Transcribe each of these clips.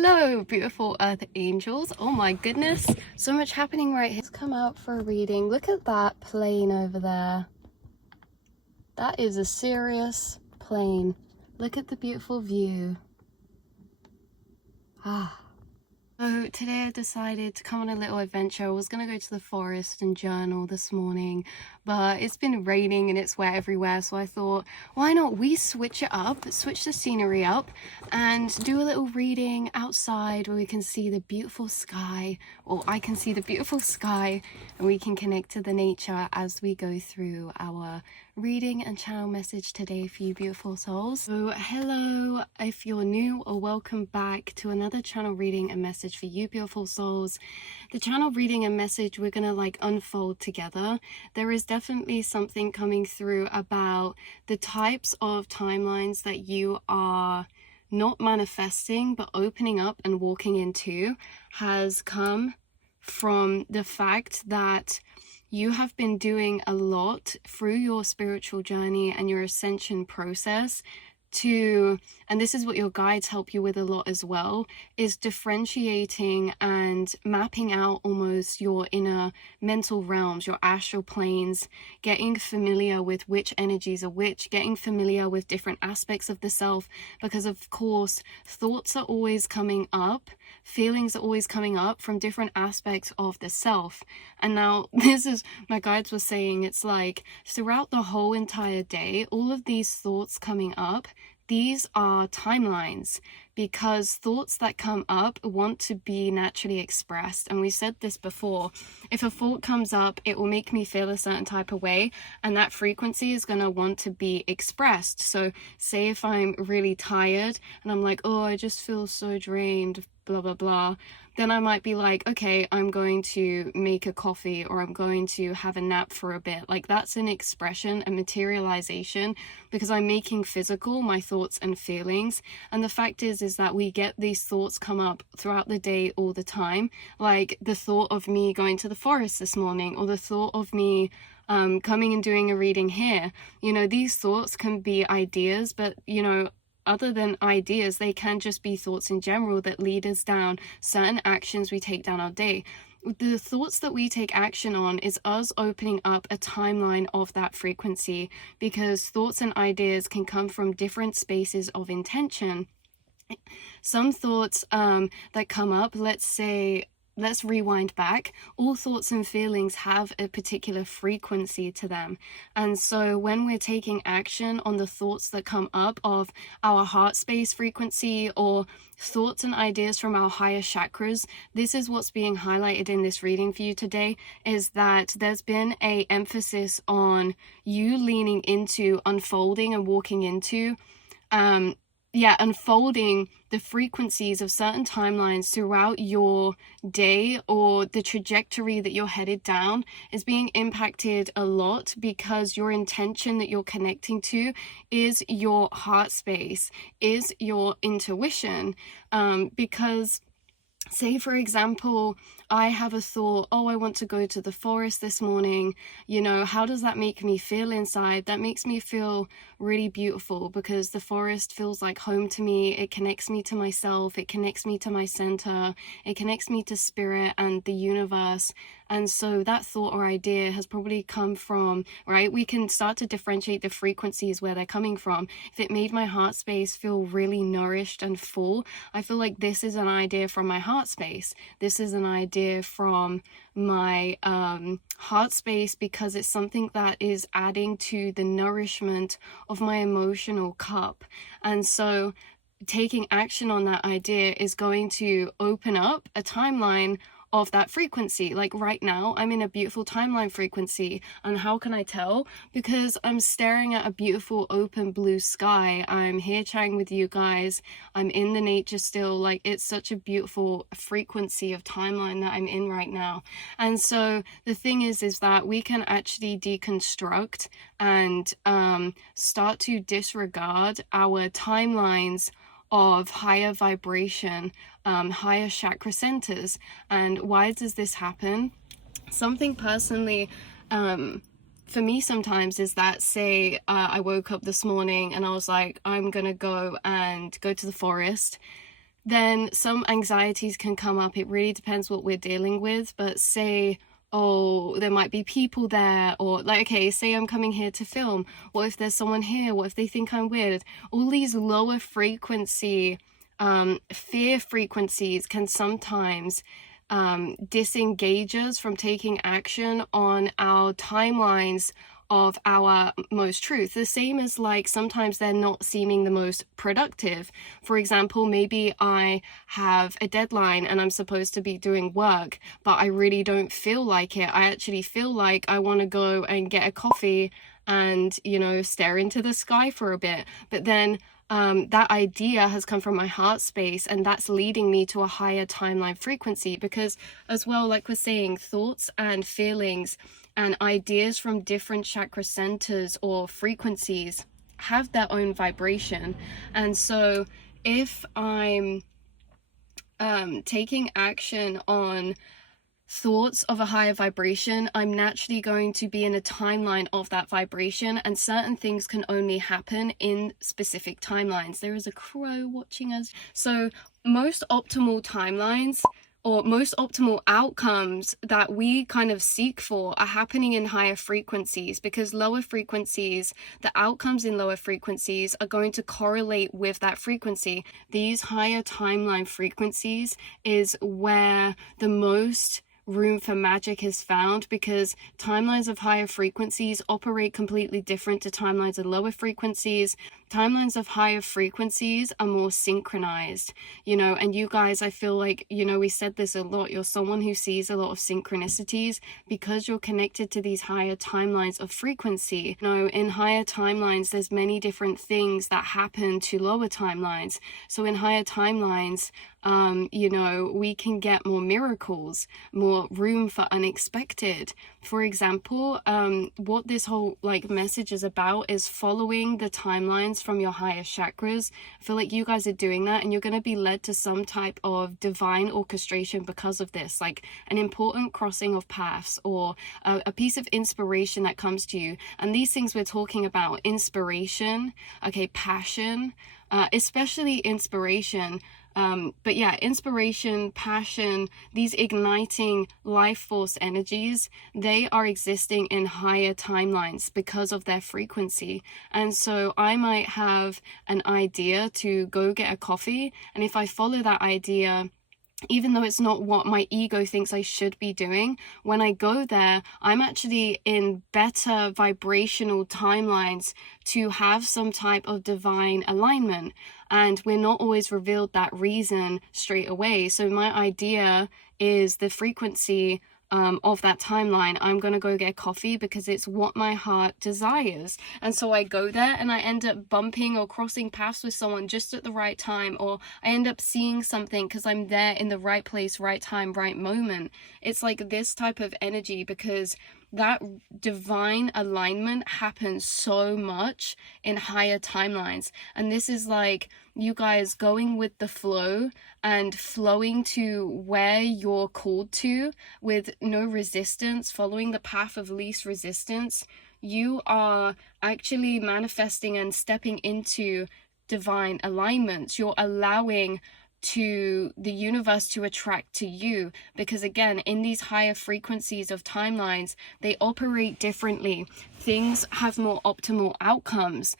Hello, beautiful earth angels. Oh my goodness, so much happening right here. Let's come out for a reading. Look at that plane over there. That is a serious plane. Look at the beautiful view. So today I decided to come on a little adventure. I was going to go to the forest and journal this morning, but it's been raining and it's wet everywhere, so I thought, why not we switch it up, switch the scenery up, and do a little reading outside where we can see the beautiful sky, or I can see the beautiful sky, and we can connect to the nature as we go through our reading and channel message today for you beautiful souls. So hello, if you're new, or welcome back to another channel reading and message for you beautiful souls. The channel reading and message we're gonna unfold together. There is definitely something coming through about the types of timelines that you are not manifesting but opening up and walking into has come from the fact that you have been doing a lot through your spiritual journey and your ascension process and this is what your guides help you with a lot as well, is differentiating and mapping out almost your inner mental realms, your astral planes, getting familiar with which energies are which, getting familiar with different aspects of the self, because of course thoughts are always coming up, feelings are always coming up from different aspects of the self. And now this is, my guides were saying, it's like throughout the whole entire day, all of these thoughts coming up, these are timelines, because thoughts that come up want to be naturally expressed. And we said this before, if a thought comes up, it will make me feel a certain type of way, and that frequency is going to want to be expressed. So say if I'm really tired and I'm like, oh, I just feel so drained, blah blah blah, then I might be like, okay, I'm going to make a coffee, or I'm going to have a nap for a bit. Like, that's an expression, a materialization, because I'm making physical my thoughts and feelings. And the fact is that we get these thoughts come up throughout the day all the time, like the thought of me going to the forest this morning, or the thought of me coming and doing a reading here. You know, these thoughts can be ideas, but you know, other than ideas, they can just be thoughts in general that lead us down certain actions we take down our day. The thoughts that we take action on is us opening up a timeline of that frequency, because thoughts and ideas can come from different spaces of intention. Some thoughts that come up, let's rewind back. All thoughts and feelings have a particular frequency to them. And so when we're taking action on the thoughts that come up of our heart space frequency, or thoughts and ideas from our higher chakras, this is what's being highlighted in this reading for you today, is that there's been a emphasis on you leaning into unfolding and walking into unfolding the frequencies of certain timelines throughout your day, or the trajectory that you're headed down is being impacted a lot, because your intention that you're connecting to is your heart space, is your intuition. Because say for example, I have a thought, oh, I want to go to the forest this morning. You know, how does that make me feel inside? That makes me feel really beautiful, because the forest feels like home to me. It connects me to myself. It connects me to my center. It connects me to spirit and the universe. And so that thought or idea has probably come from, right? We can start to differentiate the frequencies where they're coming from. If it made my heart space feel really nourished and full, I feel like this is an idea from my heart space. This is an idea from my heart space, because it's something that is adding to the nourishment of my emotional cup. And so taking action on that idea is going to open up a timeline of that frequency. Like right now, I'm in a beautiful timeline frequency. And how can I tell? Because I'm staring at a beautiful open blue sky. I'm here chatting with you guys. I'm in the nature still. Like, it's such a beautiful frequency of timeline that I'm in right now. And so the thing is that we can actually deconstruct and start to disregard our timelines of higher vibration, higher chakra centers. And why does this happen? Something personally for me sometimes is that, say I woke up this morning and I was like, I'm gonna go to the forest. then some anxieties can come up. It really depends what we're dealing with. But say, oh, there might be people there, or like, okay, say I'm coming here to film. What if there's someone here? What if they think I'm weird? All these lower frequency fear frequencies can sometimes disengage us from taking action on our timelines of our most truth. The same as like sometimes they're not seeming the most productive. For example, maybe I have a deadline and I'm supposed to be doing work, but I really don't feel like it. I actually feel like I want to go and get a coffee and, you know, stare into the sky for a bit. But then that idea has come from my heart space, and that's leading me to a higher timeline frequency. Because as well, like we're saying, thoughts and feelings and ideas from different chakra centers or frequencies have their own vibration. And so if I'm taking action on thoughts of a higher vibration, I'm naturally going to be in a timeline of that vibration, and certain things can only happen in specific timelines. There is a crow watching us. So most optimal timelines or most optimal outcomes that we kind of seek for are happening in higher frequencies, because lower frequencies, the outcomes in lower frequencies are going to correlate with that frequency. These higher timeline frequencies is where the most room for magic is found, because timelines of higher frequencies operate completely different to timelines of lower frequencies. Timelines of higher frequencies are more synchronized, you know, and you guys, I feel like, you know, we said this a lot, you're someone who sees a lot of synchronicities because you're connected to these higher timelines of frequency. You know, in higher timelines, there's many different things that happen to lower timelines. So in higher timelines, you know, we can get more miracles, more room for unexpected. For example, what this whole like message is about is following the timelines from your higher chakras. I feel like you guys are doing that, and you're going to be led to some type of divine orchestration because of this, like an important crossing of paths or a piece of inspiration that comes to you. And these things we're talking about, inspiration, okay, passion, especially inspiration. But yeah, inspiration, passion, these igniting life force energies, they are existing in higher timelines because of their frequency. And so I might have an idea to go get a coffee, and if I follow that idea, even though it's not what my ego thinks I should be doing, when I go there, I'm actually in better vibrational timelines to have some type of divine alignment. And we're not always revealed that reason straight away. So my idea is the frequency of that timeline. I'm gonna go get coffee because it's what my heart desires. And so I go there and I end up bumping or crossing paths with someone just at the right time, or I end up seeing something because I'm there in the right place, right time, right moment. It's like this type of energy, because that divine alignment happens so much in higher timelines. And this is like you guys going with the flow and flowing to where you're called to with no resistance, following the path of least resistance. You are actually manifesting and stepping into divine alignments. You're allowing to the universe to attract to you, because again, in these higher frequencies of timelines, they operate differently. Things have more optimal outcomes,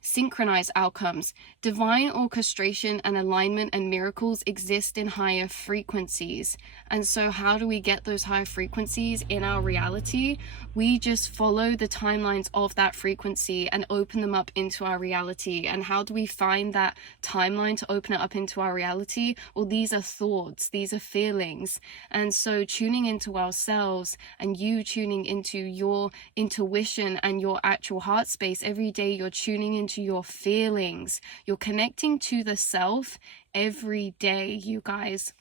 synchronized outcomes. Divine orchestration and alignment and miracles exist in higher frequencies. And so how do we get those higher frequencies in our reality? We just follow the timelines of that frequency and open them up into our reality. And how do we find that timeline to open it up into our reality? Well, these are thoughts, these are feelings. And so tuning into ourselves, and you tuning into your intuition and your actual heart space every day, you're tuning into your feelings, you're connecting to the self every day, you guys.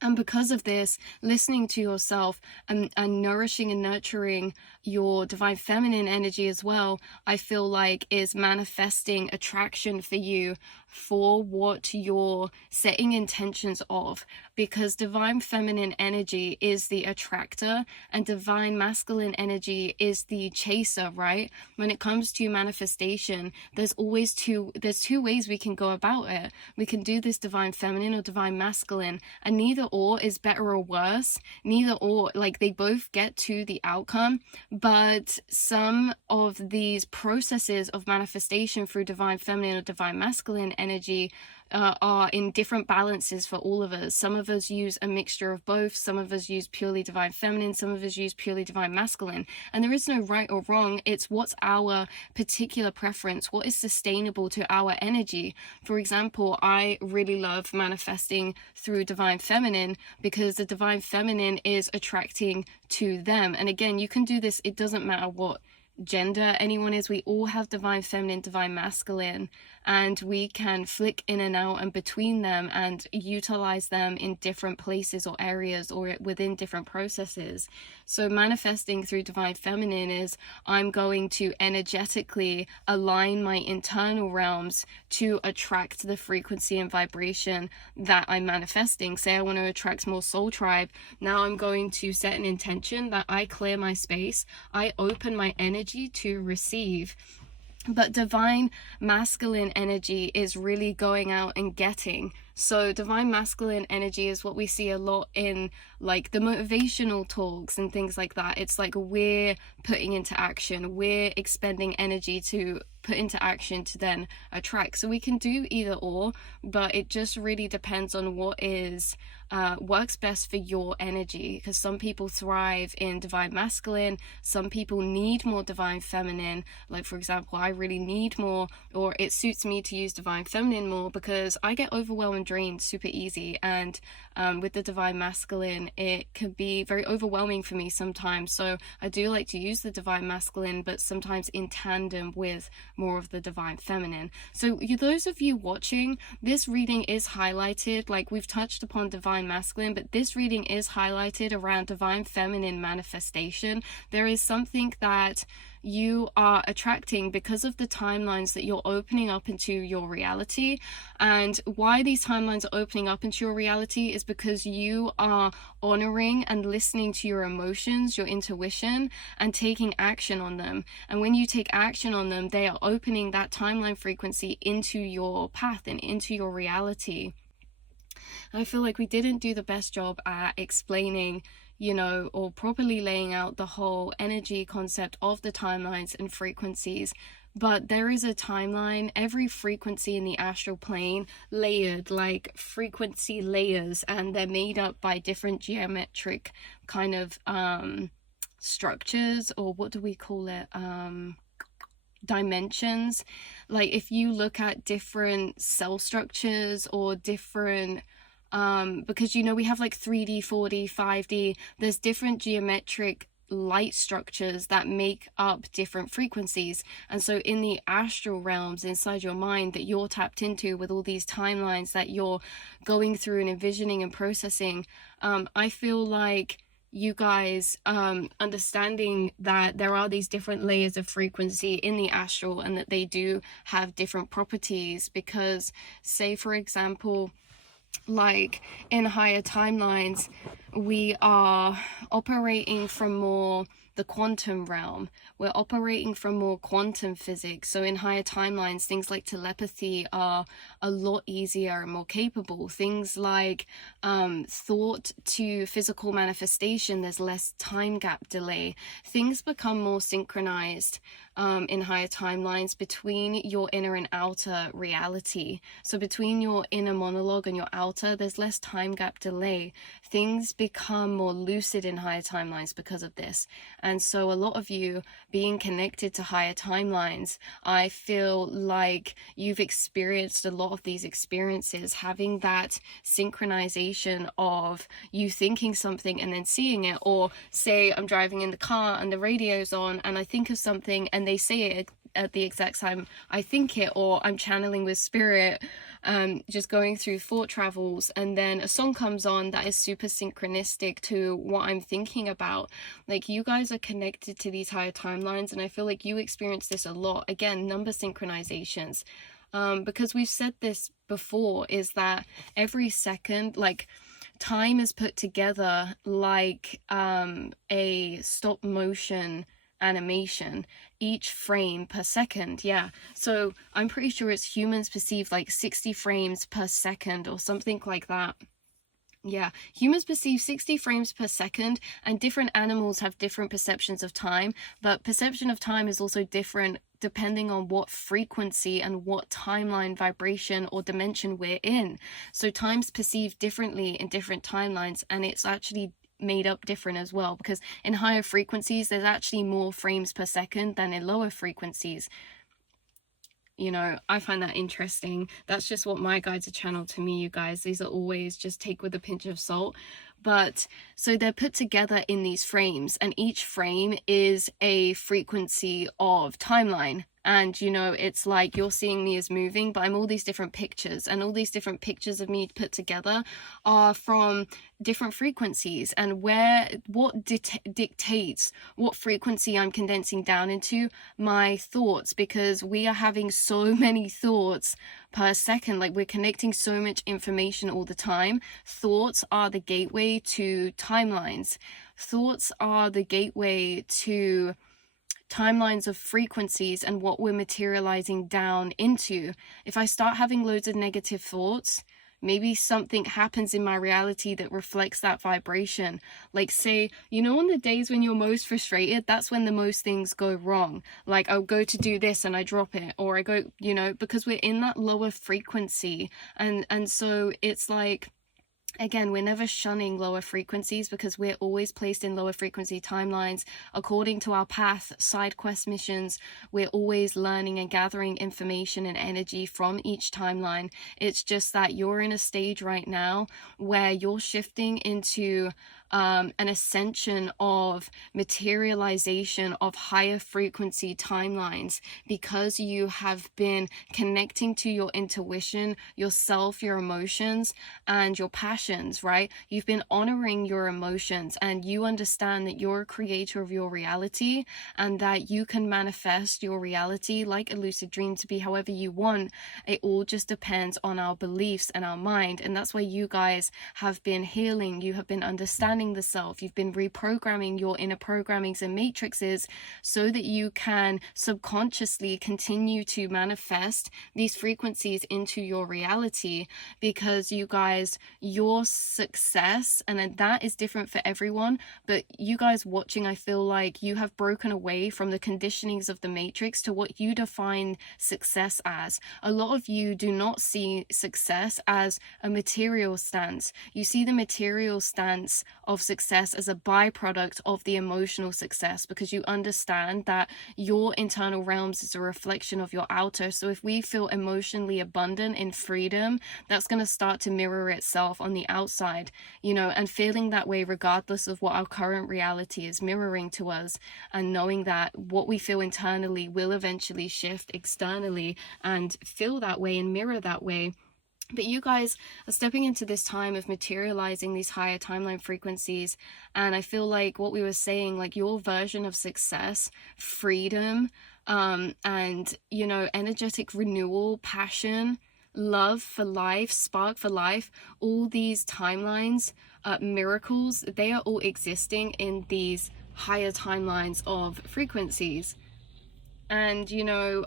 And because of this, listening to yourself and nourishing and nurturing your divine feminine energy as well, I feel like is manifesting attraction for you for what you're setting intentions of. Because divine feminine energy is the attractor and divine masculine energy is the chaser, right? When it comes to manifestation, there's two ways we can go about it. We can do this divine feminine or divine masculine, and neither or is better or worse. Neither or, like, they both get to the outcome, but some of these processes of manifestation through divine feminine or divine masculine energy are in different balances for all of us. Some of us use a mixture of both. Some of us use purely divine feminine. Some of us use purely divine masculine. And there is no right or wrong. It's what's our particular preference, what is sustainable to our energy. For example, I really love manifesting through divine feminine because the divine feminine is attracting to them. And again, you can do this, it doesn't matter what gender anyone is. We all have divine feminine, divine masculine, and we can flick in and out and between them and utilize them in different places or areas or within different processes. So manifesting through divine feminine is I'm going to energetically align my internal realms to attract the frequency and vibration that I'm manifesting. Say I want to attract more soul tribe. Now I'm going to set an intention that I clear my space, I open my energy to receive. But divine masculine energy is really going out and getting. So divine masculine energy is what we see a lot in like the motivational talks and things like that. It's like we're putting into action, we're expending energy to put into action to then attract. So we can do either or, but it just really depends on what is works best for your energy, because some people thrive in divine masculine, some people need more divine feminine. Like for example, I really need more, or it suits me to use divine feminine more because I get overwhelmed and drained super easy, and with the divine masculine it can be very overwhelming for me sometimes. So I do like to use the divine masculine, but sometimes in tandem with more of the divine feminine. So those of you watching, this reading is highlighted, like we've touched upon divine masculine, but this reading is highlighted around divine feminine manifestation. There is something that you are attracting because of the timelines that you're opening up into your reality. And why these timelines are opening up into your reality is because you are honoring and listening to your emotions, your intuition, and taking action on them. And when you take action on them, they are opening that timeline frequency into your path and into your reality. I feel like we didn't do the best job at explaining, or properly laying out the whole energy concept of the timelines and frequencies. But there is a timeline, every frequency in the astral plane layered like frequency layers, and they're made up by different geometric kind of structures, or what do we call it? Dimensions. Like if you look at different cell structures or different because we have like 3D, 4D, 5D, there's different geometric light structures that make up different frequencies. And so in the astral realms inside your mind that you're tapped into with all these timelines that you're going through and envisioning and processing, I feel like you guys understanding that there are these different layers of frequency in the astral and that they do have different properties. Because say for example, like in higher timelines, we are operating from more the quantum realm. We're operating from more quantum physics. So in higher timelines, things like telepathy are a lot easier and more capable. Things like thought to physical manifestation, there's less time gap delay. Things become more synchronized in higher timelines between your inner and outer reality. So between your inner monologue and your outer, there's less time gap delay. Things become more lucid in higher timelines because of this. And so a lot of you being connected to higher timelines, I feel like you've experienced a lot of these experiences, having that synchronization of you thinking something and then seeing it. Or say I'm driving in the car and the radio's on and I think of something and they say it at the exact time I think it, or I'm channeling with spirit, just going through thought travels, and then a song comes on that is super synchronistic to what I'm thinking about. Like, you guys are connected to these higher timelines, and I feel like you experience this a lot. Again, number synchronizations. Because we've said this before, is that every second, like, time is put together like a stop motion animation, each frame per second. Yeah, so I'm pretty sure it's humans perceive like 60 frames per second or something like that. Yeah, humans perceive 60 frames per second, and different animals have different perceptions of time, but perception of time is also different depending on what frequency and what timeline, vibration, or dimension we're in. So time's perceived differently in different timelines, and it's actually made up different as well, because in higher frequencies there's actually more frames per second than in lower frequencies. You know, I find that interesting. That's just what my guides are channeled to me, you guys. These are always just take with a pinch of salt. But so they're put together in these frames, and each frame is a frequency of timeline. And, you know, it's like you're seeing me as moving, but I'm all these different pictures, and all these different pictures of me put together are from different frequencies. And what dictates what frequency I'm condensing down into? My thoughts, because we are having so many thoughts per second. Like, we're connecting so much information all the time. Thoughts are the gateway to timelines. Thoughts are the gateway to timelines of frequencies and what we're materializing down into. If I start having loads of negative thoughts, maybe something happens in my reality that reflects that vibration. Like, say, you know, on the days when you're most frustrated, that's when the most things go wrong. Like, I'll go to do this and I drop it, or I go, you know, because we're in that lower frequency. And so it's like, again, we're never shunning lower frequencies, because we're always placed in lower frequency timelines according to our path, side quest missions. We're always learning and gathering information and energy from each timeline. It's just that you're in a stage right now where you're shifting into an ascension of materialization of higher frequency timelines, because you have been connecting to your intuition, yourself, your emotions, and your passions, right? You've been honoring your emotions, and you understand that you're a creator of your reality, and that you can manifest your reality like a lucid dream to be however you want. It all just depends on our beliefs and our mind. And that's why you guys have been healing. You have been understanding the self. You've been reprogramming your inner programmings and matrices so that you can subconsciously continue to manifest these frequencies into your reality. Because you guys, your success, and that is different for everyone, but you guys watching, I feel like you have broken away from the conditionings of the matrix to what you define success as. A lot of you do not see success as a material stance. You see the material stance of success as a byproduct of the emotional success, because you understand that your internal realms is a reflection of your outer. So if we feel emotionally abundant in freedom, that's going to start to mirror itself on the outside, you know, and feeling that way regardless of what our current reality is mirroring to us, and knowing that what we feel internally will eventually shift externally and feel that way and mirror that way. But you guys are stepping into this time of materializing these higher timeline frequencies. And I feel like what we were saying, like your version of success, freedom, and, you know, energetic renewal, passion, love for life, spark for life, all these timelines, miracles, they are all existing in these higher timelines of frequencies. And, you know,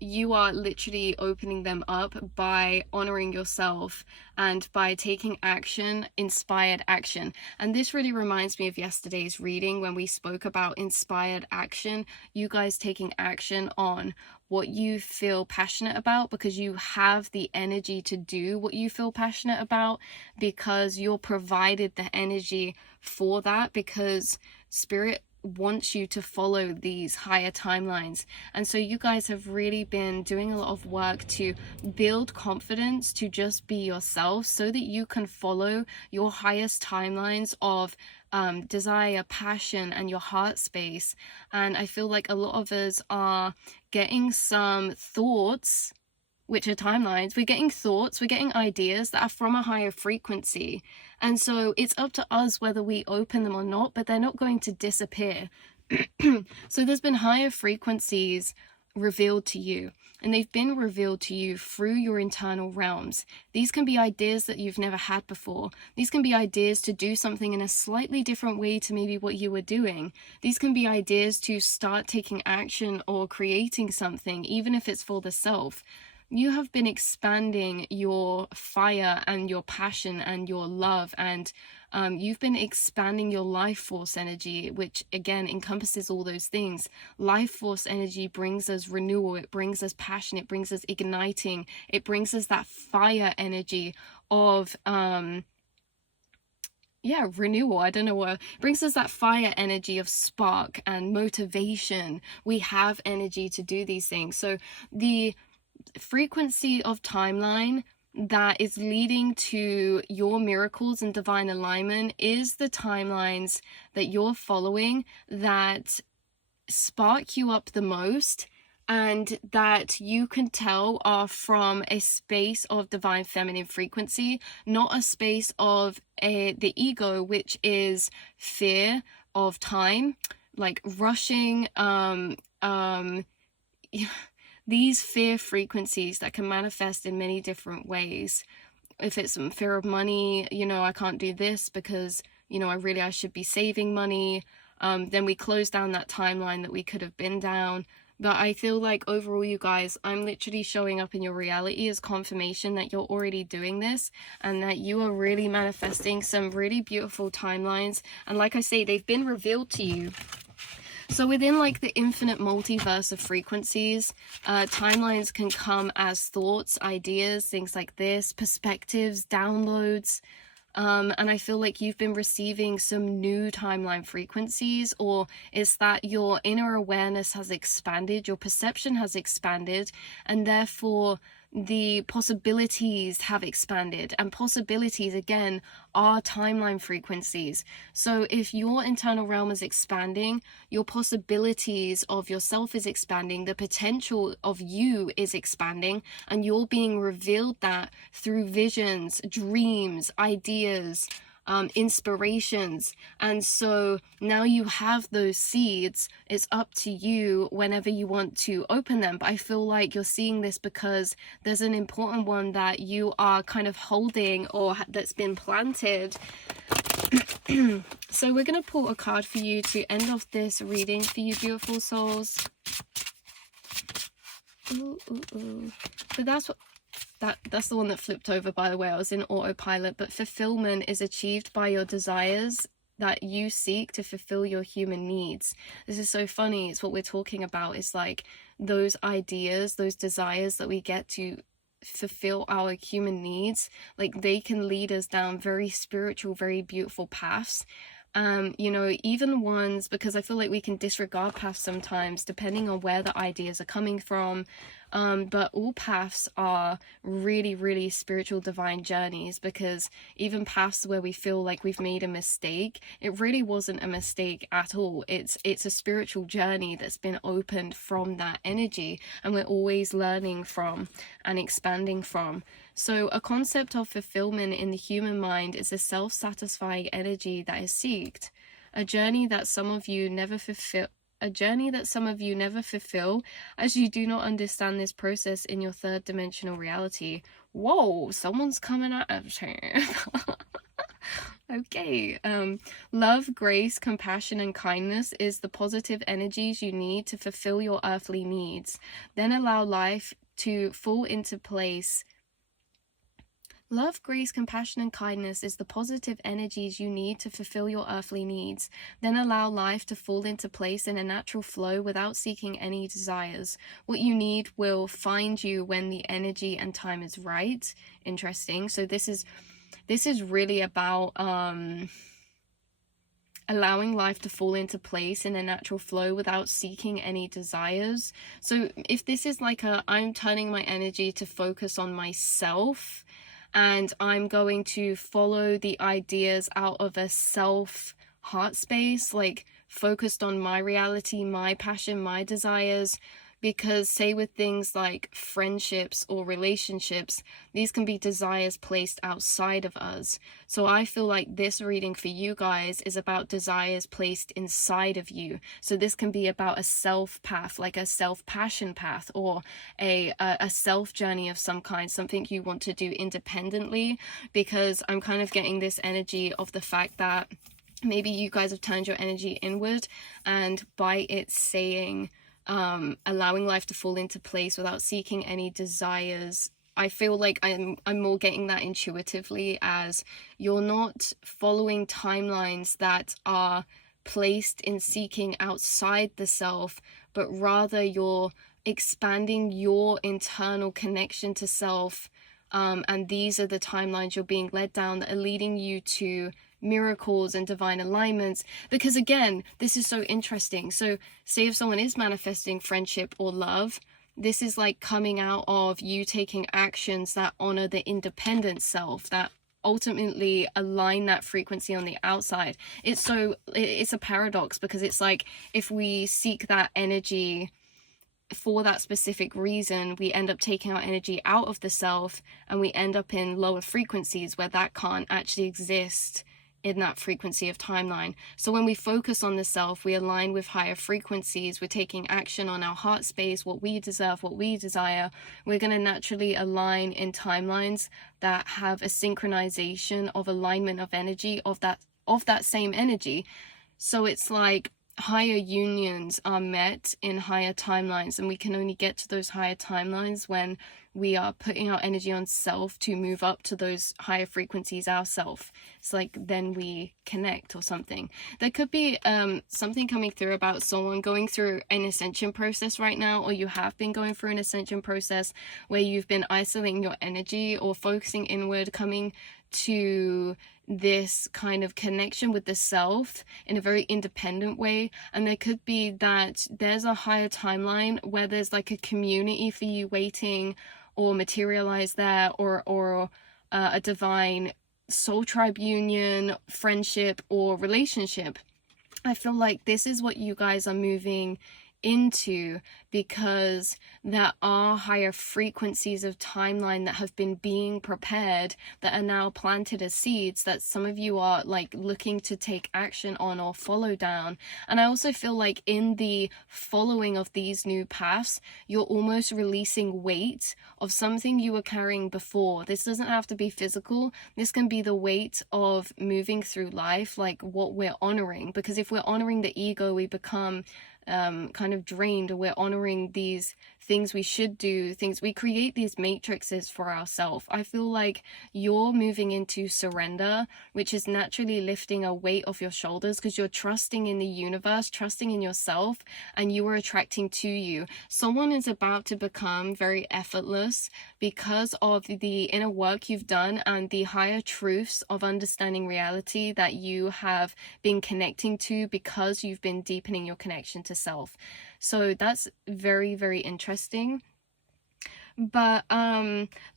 you are literally opening them up by honoring yourself and by taking action, inspired action. And this really reminds me of yesterday's reading when we spoke about inspired action, you guys taking action on what you feel passionate about, because you have the energy to do what you feel passionate about, because you're provided the energy for that, because spirit wants you to follow these higher timelines. And so you guys have really been doing a lot of work to build confidence to just be yourself so that you can follow your highest timelines of desire, passion, and your heart space. And I feel like a lot of us are getting some thoughts, which are timelines. We're getting thoughts, we're getting ideas that are from a higher frequency. And so it's up to us whether we open them or not, but they're not going to disappear. So there's been higher frequencies revealed to you, and they've been revealed to you through your internal realms. These can be ideas that you've never had before. These can be ideas to do something in a slightly different way to maybe what you were doing. These can be ideas to start taking action or creating something, even if it's for the self. You have been expanding your fire and your passion and your love, and you've been expanding your life force energy, which again encompasses all those things. Life force energy brings us renewal, it brings us passion, it brings us igniting, it brings us that fire energy of renewal. I don't know what brings us that fire energy of spark and motivation. We have energy to do these things. So the frequency of timeline that is leading to your miracles and divine alignment is the timelines that you're following that spark you up the most, and that you can tell are from a space of divine feminine frequency, not a space of the ego, which is fear of time, like rushing, these fear frequencies that can manifest in many different ways. If it's some fear of money, I can't do this because, I should be saving money. Then we close down that timeline that we could have been down. But I feel like overall, you guys, I'm literally showing up in your reality as confirmation that you're already doing this and that you are really manifesting some really beautiful timelines. And like I say, they've been revealed to you. So within like the infinite multiverse of frequencies, timelines can come as thoughts, ideas, things like this, perspectives, downloads. And I feel like you've been receiving some new timeline frequencies, or it's that your inner awareness has expanded, your perception has expanded, and therefore the possibilities have expanded. And possibilities, again, are timeline frequencies. So if your internal realm is expanding, your possibilities of yourself is expanding, the potential of you is expanding, and you're being revealed that through visions, dreams, ideas, inspirations. And so now you have those seeds. It's up to you whenever you want to open them. But I feel like you're seeing this because there's an important one that you are kind of holding, or that's been planted. So we're going to pull a card for you to end off this reading for you, beautiful souls. Ooh, ooh, ooh. So that's the one that flipped over, by the way. I was in autopilot. But fulfillment is achieved by your desires that you seek to fulfill your human needs. This is so funny. It's what we're talking about. It's like those ideas, those desires that we get to fulfill our human needs, like they can lead us down very spiritual, very beautiful paths. Even ones, because I feel like we can disregard paths sometimes depending on where the ideas are coming from. But all paths are really, really spiritual divine journeys, because even paths where we feel like we've made a mistake, it really wasn't a mistake at all. It's a spiritual journey that's been opened from that energy, and we're always learning from and expanding from. So a concept of fulfillment in the human mind is a self-satisfying energy that is seeked, a journey that some of you never fulfill, as you do not understand this process in your third dimensional reality. Whoa, someone's coming at us here. Okay. Love, grace, compassion, and kindness is the positive energies you need to fulfill your earthly needs. Then allow life to fall into place. Love, grace, compassion, and kindness is the positive energies you need to fulfill your earthly needs. Then allow life to fall into place in a natural flow without seeking any desires. What you need will find you when the energy and time is right. Interesting. So this is really about allowing life to fall into place in a natural flow without seeking any desires. So if this is like I'm turning my energy to focus on myself, and I'm going to follow the ideas out of a self heart space, like focused on my reality, my passion, my desires. Because say with things like friendships or relationships, these can be desires placed outside of us. So I feel like this reading for you guys is about desires placed inside of you. So this can be about a self path, like a self passion path, or a self journey of some kind, something you want to do independently. Because I'm kind of getting this energy of the fact that maybe you guys have turned your energy inward, and by it saying allowing life to fall into place without seeking any desires, I feel like I'm more getting that intuitively, as you're not following timelines that are placed in seeking outside the self, but rather you're expanding your internal connection to self. And these are the timelines you're being led down that are leading you to miracles and divine alignments. Because again, this is so interesting. So say if someone is manifesting friendship or love, this is like coming out of you taking actions that honor the independent self, that ultimately align that frequency on the outside. It's a paradox, because it's like if we seek that energy for that specific reason, we end up taking our energy out of the self, and we end up in lower frequencies where that can't actually exist in that frequency of timeline. So when we focus on the self, we align with higher frequencies, we're taking action on our heart space, what we deserve, what we desire. We're going to naturally align in timelines that have a synchronization of alignment of energy, of that same energy. So it's like higher unions are met in higher timelines, and we can only get to those higher timelines when we are putting our energy on self to move up to those higher frequencies ourself. It's like then we connect or something. There could be something coming through about someone going through an ascension process right now, or you have been going through an ascension process where you've been isolating your energy or focusing inward, coming to this kind of connection with the self in a very independent way. And there could be that there's a higher timeline where there's like a community for you waiting or materialize there, or a divine soul tribe union, friendship, or relationship. I feel like this is what you guys are moving into, because there are higher frequencies of timeline that have been being prepared, that are now planted as seeds that some of you are like looking to take action on or follow down. And I also feel like in the following of these new paths, you're almost releasing weight of something you were carrying before. This doesn't have to be physical. This can be the weight of moving through life, like what we're honoring. Because if we're honoring the ego, we become kind of drained, or we're honoring these things we should do, we create these matrices for ourselves. I feel like you're moving into surrender, which is naturally lifting a weight off your shoulders, because you're trusting in the universe, trusting in yourself, and you are attracting to you. Someone is about to become very effortless because of the inner work you've done and the higher truths of understanding reality that you have been connecting to, because you've been deepening your connection to self. So that's very, very interesting. But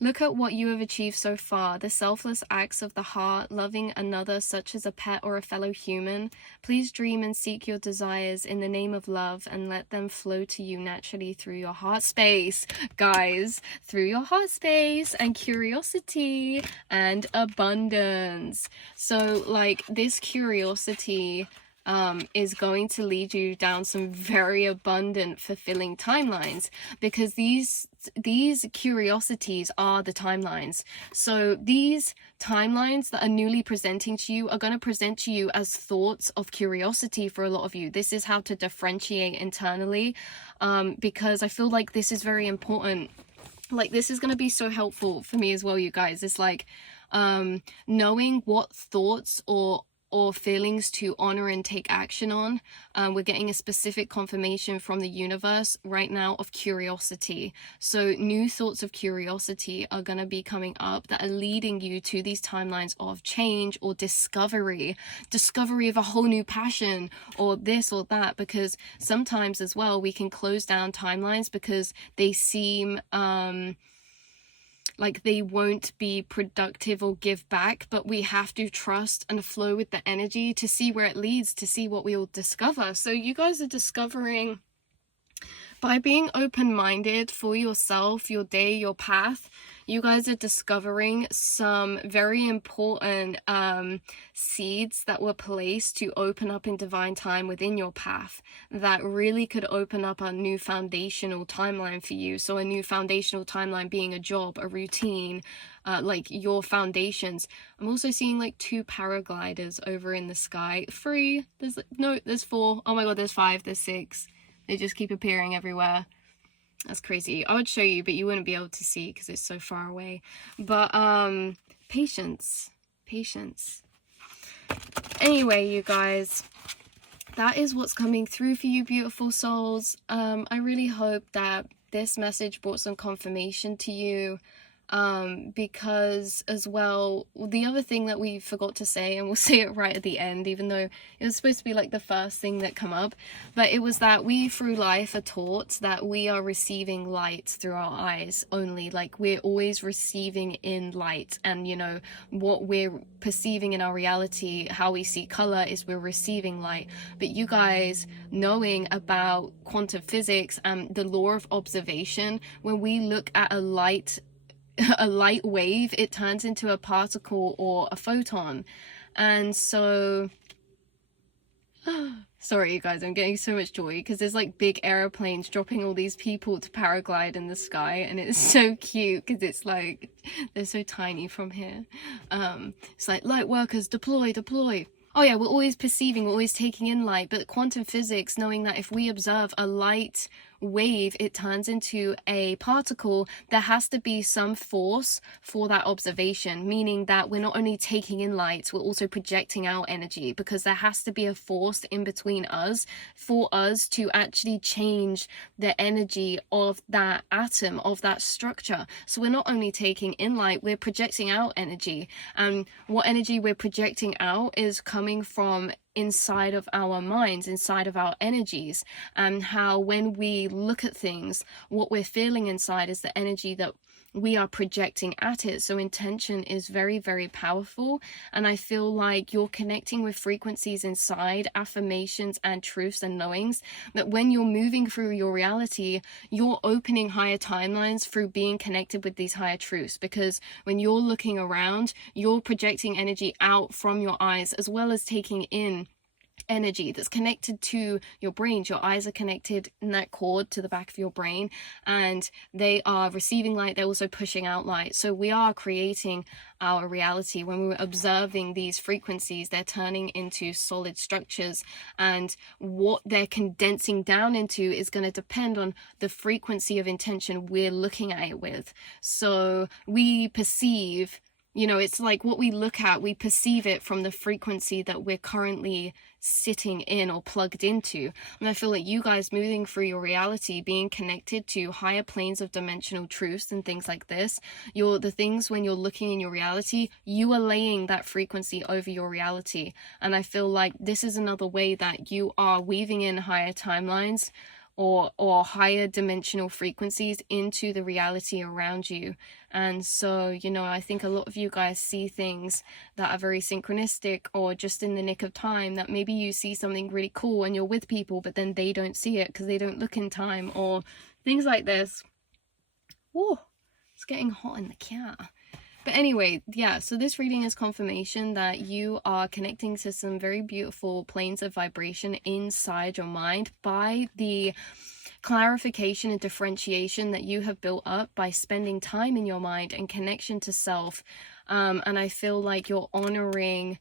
look at what you have achieved so far. The selfless acts of the heart, loving another such as a pet or a fellow human. Please dream and seek your desires in the name of love, and let them flow to you naturally through your heart space. Guys, through your heart space, and curiosity and abundance. So like this curiosity is going to lead you down some very abundant, fulfilling timelines, because these curiosities are the timelines. So these timelines that are newly presenting to you are going to present to you as thoughts of curiosity for a lot of you. This is how to differentiate internally, because I feel like this is very important. Like this is going to be so helpful for me as well, you guys. It's like knowing what thoughts or or feelings to honor and take action on. We're getting a specific confirmation from the universe right now of curiosity. So new thoughts of curiosity are going to be coming up that are leading you to these timelines of change or discovery of a whole new passion or this or that, because sometimes as well we can close down timelines because they seem like they won't be productive or give back, but we have to trust and flow with the energy to see where it leads, to see what we'll discover. So you guys are discovering, by being open-minded for yourself, your day, your path, you guys are discovering some very important seeds that were placed to open up in divine time within your path that really could open up a new foundational timeline for you. So a new foundational timeline being a job, a routine, like your foundations. I'm also seeing like 2 paragliders over in the sky. 3, there's 4. Oh my god, there's 5, there's 6. They just keep appearing everywhere. That's crazy. I would show you, but you wouldn't be able to see because it's so far away. But patience. Anyway, you guys, that is what's coming through for you, beautiful souls. I really hope that this message brought some confirmation to you. Because as well, the other thing that we forgot to say, and we'll say it right at the end, even though it was supposed to be like the first thing that come up, but it was that we through life are taught that we are receiving light through our eyes only. Like we're always receiving in light, and you know what we're perceiving in our reality, how we see color, is we're receiving light. But you guys knowing about quantum physics and the law of observation, when we look at a light wave, it turns into a particle or a photon. And so sorry you guys, I'm getting so much joy because there's like big airplanes dropping all these people to paraglide in the sky, and it's so cute because it's like they're so tiny from here. It's like light workers deploy. Oh yeah, we're always perceiving, we're always taking in light, but quantum physics, knowing that if we observe a light wave, it turns into a particle, there has to be some force for that observation, meaning that we're not only taking in light, we're also projecting out energy, because there has to be a force in between us for us to actually change the energy of that atom, of that structure. So we're not only taking in light, we're projecting out energy, and what energy we're projecting out is coming from inside of our minds, inside of our energies, and how when we look at things, what we're feeling inside is the energy that we are projecting at it. So intention is very, very powerful, and I feel like you're connecting with frequencies inside, affirmations and truths and knowings, that when you're moving through your reality, you're opening higher timelines through being connected with these higher truths, because when you're looking around, you're projecting energy out from your eyes, as well as taking in energy that's connected to your brains. Your eyes are connected in that cord to the back of your brain, and they are receiving light, they're also pushing out light. So we are creating our reality. When we're observing these frequencies, they're turning into solid structures, and what they're condensing down into is going to depend on the frequency of intention we're looking at it with. So we perceive, you know, it's like what we look at, we perceive it from the frequency that we're currently sitting in or plugged into. And I feel like you guys moving through your reality, being connected to higher planes of dimensional truths and things like this, the things when you're looking in your reality, you are laying that frequency over your reality. And I feel like this is another way that you are weaving in higher timelines or higher dimensional frequencies into the reality around you. And so, you know, I think a lot of you guys see things that are very synchronistic or just in the nick of time, that maybe you see something really cool and you're with people, but then they don't see it because they don't look in time, or things like this. Whoa, it's getting hot in the car. But anyway, yeah, so this reading is confirmation that you are connecting to some very beautiful planes of vibration inside your mind by the clarification and differentiation that you have built up by spending time in your mind and connection to self, And I feel like you're honoring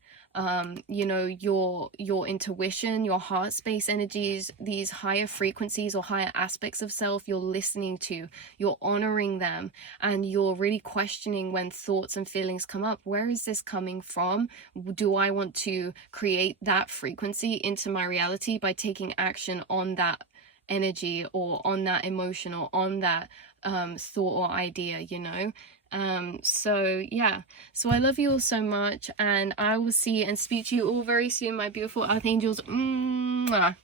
you know, your intuition, your heart space energies, these higher frequencies or higher aspects of self you're listening to, you're honoring them, and you're really questioning when thoughts and feelings come up. Where is this coming from? Do I want to create that frequency into my reality by taking action on that energy or on that emotion or on that thought or idea, you know? So yeah, so I love you all so much, and I will see and speak to you all very soon, my beautiful archangels. Mwah.